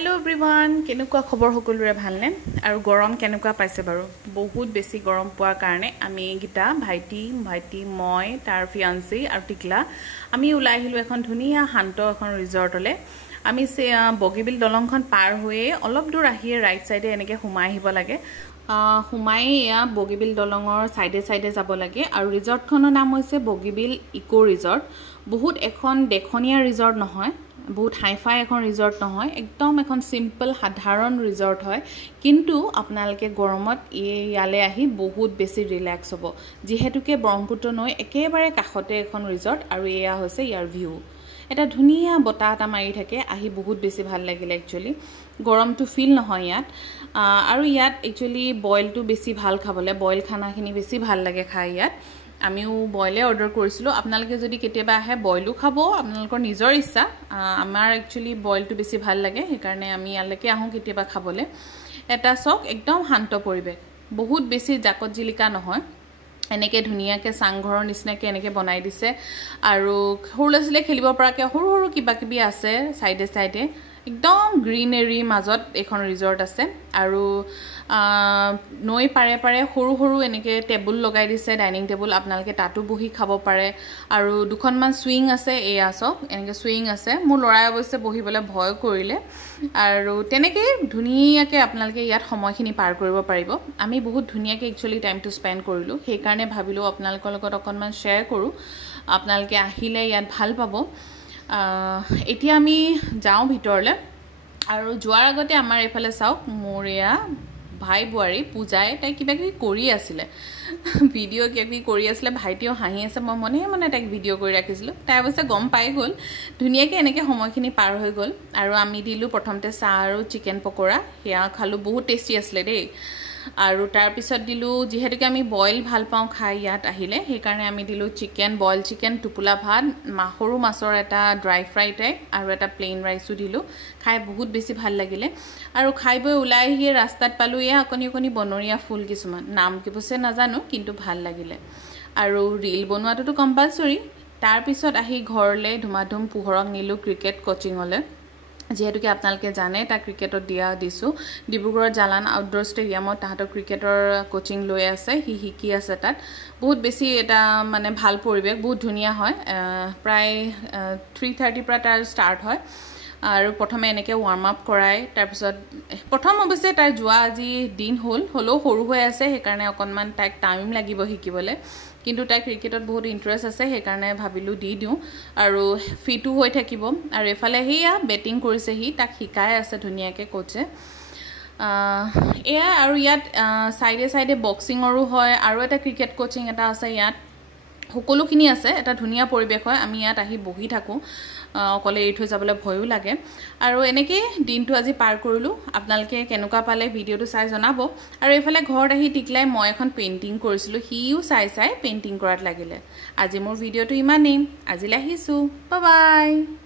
Hello everyone, কেনেকুৱা খবৰ সকলোৰে ভালনে আৰু গৰম কেনেকুৱা পাইছে বাৰু বহুত বেছি গৰম পোৱাৰ কাৰণে আমি গিটা ভাইটি মই তাৰ ফিয়ান্সি আৰু টিকলা আমি ওলাই আহিলো এখন ধুনীয়া শান্ত এখন ৰিজৰ্টলে আমি বগীবিল দলংখন পাৰ হৈয়ে অলপ দূৰ আহিয়ে ৰাইট সাইডে এনেকে হুমাই আহিব লাগে হুমাই বগীবিল দলঙৰ সাইডে যাব লাগে আৰু ৰিজৰ্টখনৰ নাম হৈছে বগীবিল ইকো ৰিজৰ্ট বহুত এখন দেখনীয়া ৰিজৰ্ট নহয় বহুত হাইফাই এখন ৰিজৰ্ট নহয় একদম এখন সিম্পল সাধাৰণ ৰিজৰ্ট হয় কিন্তু আপোনালোকে গৰমত ইয়ালে আহি বহুত বেছি ৰিল্যাক্স হ'ব যেহেতুকে ব্ৰহ্মপুত্ৰ নৈ একেবাৰে কাষতে এখন ৰিজৰ্ট আৰু এয়া হৈছে ইয়াৰ ভিউ এটা ধুনীয়া বতাহ এটা মাৰি থাকে আহি বহুত বেছি ভাল লাগিলে একচুয়ালি গৰমটো ফিল নহয় ইয়াত আৰু ইয়াত একচুয়ালি বইলটো বেছি ভাল খাবলে বইল খানাখিনি বেছি ভাল লাগে খাই ইয়াত আমিও বইলে অৰ্ডাৰ কৰিছিলো আপোনালোকে যদি কেতিয়াবা আহে বইলও খাব আপোনালোকৰ নিজৰ ইচ্ছা আমাৰ একচুয়ালি বইলটো বেছি ভাল লাগে সেইকাৰণে আমি ইয়ালৈকে আহো কেতিয়াবা খাবলে এটা চক একদম শান্ত পৰিবেশ বহুত বেছি জাকত জিলিকা নহয় এনেকে ধুনিয়াকে সাংঘৰৰ নিচিনাকে এনেকে বনাই দিছে আৰু সৰুলছিলে খেলিব পৰাকে সৰু কিবা কিবি আছে সাইডে একদম গ্ৰীনাৰী মাজত এখন ৰিজৰ্ট আছে আৰু নৈ পাৰে সৰু এনেকে টেবুল লগাই দিছে ডাইনিং টেবুল আপোনালোকে তাতো বহি খাব পাৰে আৰু দুখনমান সুইং আছে এয়া সব এনেকে সুইং আছে মোৰ লৰাই অৱশ্যে বহিবলৈ ভয় কৰিলে আৰু তেনেকে ধুনিয়াকে আপোনালোকে ইয়াত সময়খিনি পাৰ কৰিব পাৰিব আমি বহুত ধুনিয়াকে একচুয়ালি টাইমটো স্পেন্ড কৰিলো সেই কাৰণে ভাবিলো আপোনালোকৰ লগত অকনমান শেয়াৰ কৰো আপোনালোকে আহিলে ইয়াত ভাল পাব এতিয়া আমি যাও ভিতৰলে আৰু যোৱাৰ আগতে আমাৰ এফালে চাওক মোৰিয়া ভাই বুৱাৰী পূজাই তাই কিবা কি কৰি আছিল ভিডিও কিবি কৰি আছিল ভাইটিও হাঁহি আছে মই মনে তাইক ভিডিও কৰি ৰাখিছিলো তাই অৱশ্যে গম পাই গল ধুনিয়াকে এনেকে সময়খিনি পাৰ হৈ গল আৰু আমি দিলো প্ৰথমতে চাহ আৰু চিকেন পকৰা হেয়া খালো বহুত টেস্টি আছিল দেই আৰু তাৰ পিছত দিলো যেহেতুকে আমি বইল ভাল পাওঁ খাই ইয়াত আহিলে সেই কাৰণে আমি দিলো চিকেন বইল চিকেন টুপুলা ভাত মাহৰু মাছৰ এটা ড্ৰাই ফ্ৰাই টাইপ আৰু এটা প্লেন ৰাইসও দিলো খাই বহুত বেছি ভাল লাগিলে আৰু খাই বৈ ওলাই আহি ৰাস্তাত পালো এয়া অকনি বনৰীয়া ফুল কিছুমান নাম কি বছে নাজানো কিন্তু ভাল লাগিলে আৰু ৰীল বনোৱাটো কম্পালসৰি তাৰ পিছত আহি ঘৰলে ধুমাধুম পোহৰক নিলো ক্ৰিকেট কোচিংলে যেহেতুকে আপোনালোকে জানে তা ক্ৰিকেটত দিছো ডিব্ৰুগড়ৰ জালান আউটডোৰ ষ্টেডিয়ামত তাহাঁতৰ ক্ৰিকেটৰ কোচিং লৈ আছে হি শিকি আছে তাত বহুত বেছি এটা মানে ভাল পৰিবেশ বহুত ধুনিয়া হয় প্ৰায় 3:30 পৰা তাৰ ষ্টাৰ্ট হয় আৰু প্ৰথমে এনেকে ওয়াৰ্ম আপ কৰায় তাৰ পিছত প্ৰথম অৱশ্যে তাৰ যোৱা আজি দিন হলো সৰু হৈ আছে সেই কাৰণে অকনমান তাইক টাইম লাগিব শিকিবলে কিন্তু তাই ক্ৰিকেটত বহুত ইন্টাৰেষ্ট আছে সেই কাৰণে ভাবিলো দি দিও আৰু ফিটু হৈ থাকিব আৰু এফালে হেয়া বেটিং কৰিছে হি তাক শিকাই আছে ধুনিয়াকে কোচে এয়া আৰু ইয়াত সাইডে বক্সিংৰো হয় আৰু এটা ক্ৰিকেট কোচিং এটা আছে ইয়াত সকলোখিনি আছে এটা ধুনিয়া পৰিবেশ হয় আমি ইয়াত আহি বহি থাকো অকলে এৰি থৈ যাবলৈ ভয়ও লাগে আৰু এনেকে দিনটো আজি পাৰ কৰিলো আপোনালোকে কেনেকুৱা পালে ভিডিওটো চাই জনাব আৰু এফালে ঘৰত আহি টিকলাই মই এখন পেইন্টিং কৰিছিলো হিও চাই পেইন্টিং কৰাত লাগিলে আজি মোৰ ভিডিওটো ইমানেই আজিলৈ আহিছো বাই বাই